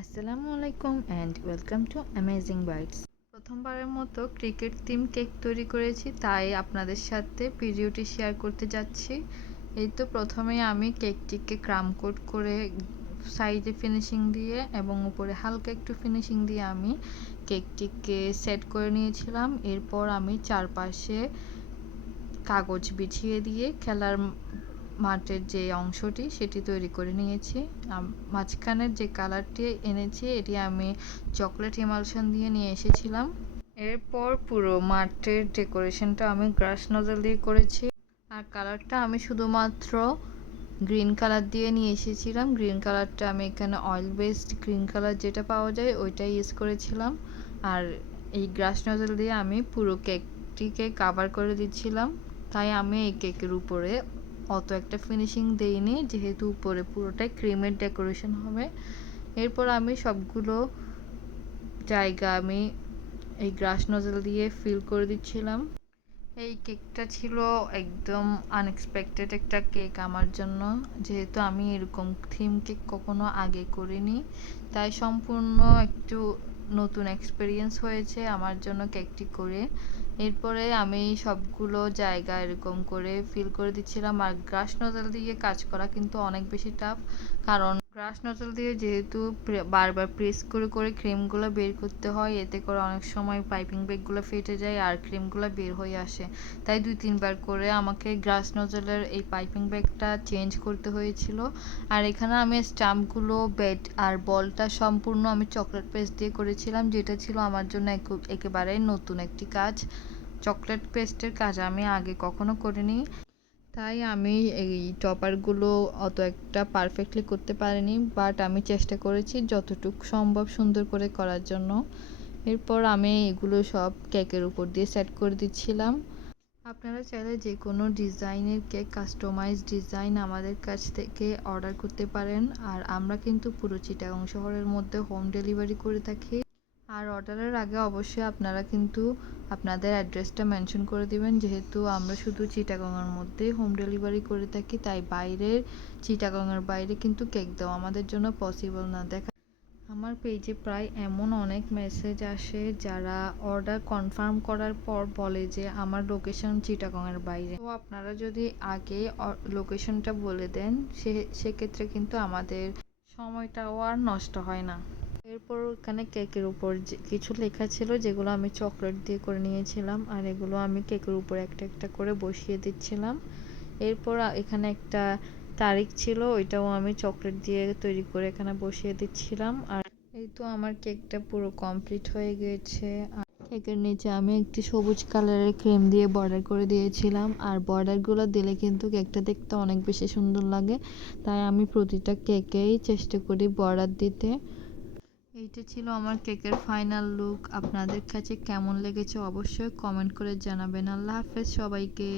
আসসালামু আলাইকুম and welcome to amazing bites. প্রথমবারের মতো ক্রিকেট থিম কেক তৈরি করেছি, তাই আপনাদের সাথে ভিডিওটি শেয়ার করতে যাচ্ছি। এই তো প্রথমেই আমি কেকটিকে ক্রাম কোট করে সাইডে ফিনিশিং দিয়ে এবং উপরে হালকা একটু ফিনিশিং দিয়ে আমি কেকটিকে সেট করে নিয়েছিলাম। এরপর আমি চারপাশে কাগজ বিছিয়ে দিয়ে খেলার মাঠের যে অংশটি সেটি তৈরি করে নিয়েছি। মাঝখানের যে কালারটি এনেছি এটি আমি চকলেট ইমালশন দিয়ে নিয়ে এসেছিলাম। এরপর পুরো মাঠের ডেকোরেশনটা আমি গ্রাস নজল দিয়ে করেছি, আর কালারটা আমি শুধুমাত্র গ্রিন কালার দিয়ে নিয়ে এসেছিলাম। গ্রিন কালারটা আমি এখানে অয়েল বেসড গ্রিন কালার যেটা পাওয়া যায় ওইটাই ইউজ করেছিলাম, আর এই গ্রাস নজল দিয়ে আমি পুরো কেকটিকে কাভার করে দিচ্ছিলাম। তাই আমি এই কেকের উপরে অত একটা ফিনিশিং দেইনি, যেহেতু উপরে পুরোটাই ক্রিমের ডেকোরেশন হবে। এরপর আমি সবগুলো জায়গা আমি এই গ্রাস নজল দিয়ে ফিল করে দিচ্ছিলাম। এই কেকটা ছিল একদম আনএক্সপেক্টেড একটা কেক আমার জন্য, যেহেতু আমি এরকম থিম কেক কখনো আগে করিনি, তাই সম্পূর্ণ একটু নতুন এক্সপিরিয়েন্স হয়েছে আমার জন্য কেকটি করে। এরপরে আমি সবগুলো জায়গা এরকম করে ফিল করে দিচ্ছিলাম। আর গ্রাস নজল দিয়ে কাজ করা কিন্তু অনেক বেশি টাফ, কারণ গ্রাস নজল দিয়ে যেহেতু বারবার প্রেস করে করে ক্রিমগুলো বের করতে হয়, এতে করে অনেক সময় পাইপিং ব্যাগগুলো ফেটে যায় আর ক্রিমগুলো বের হয়ে আসে। তাই 2-3 বার করে আমাকে গ্রাস নজলের এই পাইপিং ব্যাগটা চেঞ্জ করতে হয়েছিল। আর এখানে আমি স্টাম্পগুলো, বেড আর বলটা সম্পূর্ণ আমি চকলেট পেস্ট দিয়ে করেছিলাম, যেটা ছিল আমার জন্য একেবারে নতুন একটি কাজ। চকলেট পেস্টের কাজ আমি আগে কখনো করিনি, তাই আমি এই টপারগুলো অত একটা পারফেক্টলি করতে পারিনি, বাট আমি চেষ্টা করেছি যতটুকু সম্ভব সুন্দর করে করার জন্য। এরপর আমি এগুলো সব কেকের উপর দিয়ে সেট করে দিচ্ছিলাম। আপনারা চাইলে যে কোনো ডিজাইনের কেক, কাস্টমাইজ ডিজাইন আমাদের কাছ থেকে অর্ডার করতে পারেন। আর আমরা কিন্তু পুরো চিটাগং শহরের মধ্যে হোম ডেলিভারি করে থাকি। আর অর্ডারের আগে অবশ্যই আপনারা কিন্তু আপনাদের অ্যাড্রেসটা মেনশন করে দিবেন, যেহেতু আমরা শুধু চিটাগংয়ের মধ্যেই হোম ডেলিভারি করে থাকি, তাই চিটাগংয়ের বাইরে কিন্তু কেক দেওয়া আমাদের জন্য পসিবল না। আমার পেজে প্রায় এমন অনেক মেসেজ আসে যারা অর্ডার কনফার্ম করার পর বলে যে আমার লোকেশন চিটাগংয়ের বাইরে। তো আপনারা যদি আগে লোকেশনটা বলে দেন সেক্ষেত্রে কিন্তু আমাদের সময়টাও আর নষ্ট হয় না। এরপর এখানে কেকের উপর কিছু লেখা ছিল যেগুলো আমি চকলেট দিয়ে করে নিয়েছিলাম, আর এগুলো আমি কেকের উপর একটা একটা করে বসিয়ে দিচ্ছিলাম। এরপর এখানে একটা তারিখ ছিল, ওইটাও আমি চকলেট দিয়ে তৈরি করে এখানে বসিয়ে দিচ্ছিলাম। আর এই তো আমার কেকটা পুরো কমপ্লিট হয়ে গিয়েছে। আর কেকের নিচে আমি একটি সবুজ কালারের ক্রিম দিয়ে বর্ডার করে দিয়েছিলাম, আর বর্ডারগুলো দিলে কিন্তু কেকটা দেখতে অনেক বেশি সুন্দর লাগে, তাই আমি প্রতিটা কেকেই চেষ্টা করি বর্ডার দিতে। এইটা ছিল আমার কেকের ফাইনাল লুক। আপনাদের কাছে কেমন লেগেছে অবশ্যই কমেন্ট করে জানাবেন। আল্লাহ হাফেজ সবাইকে।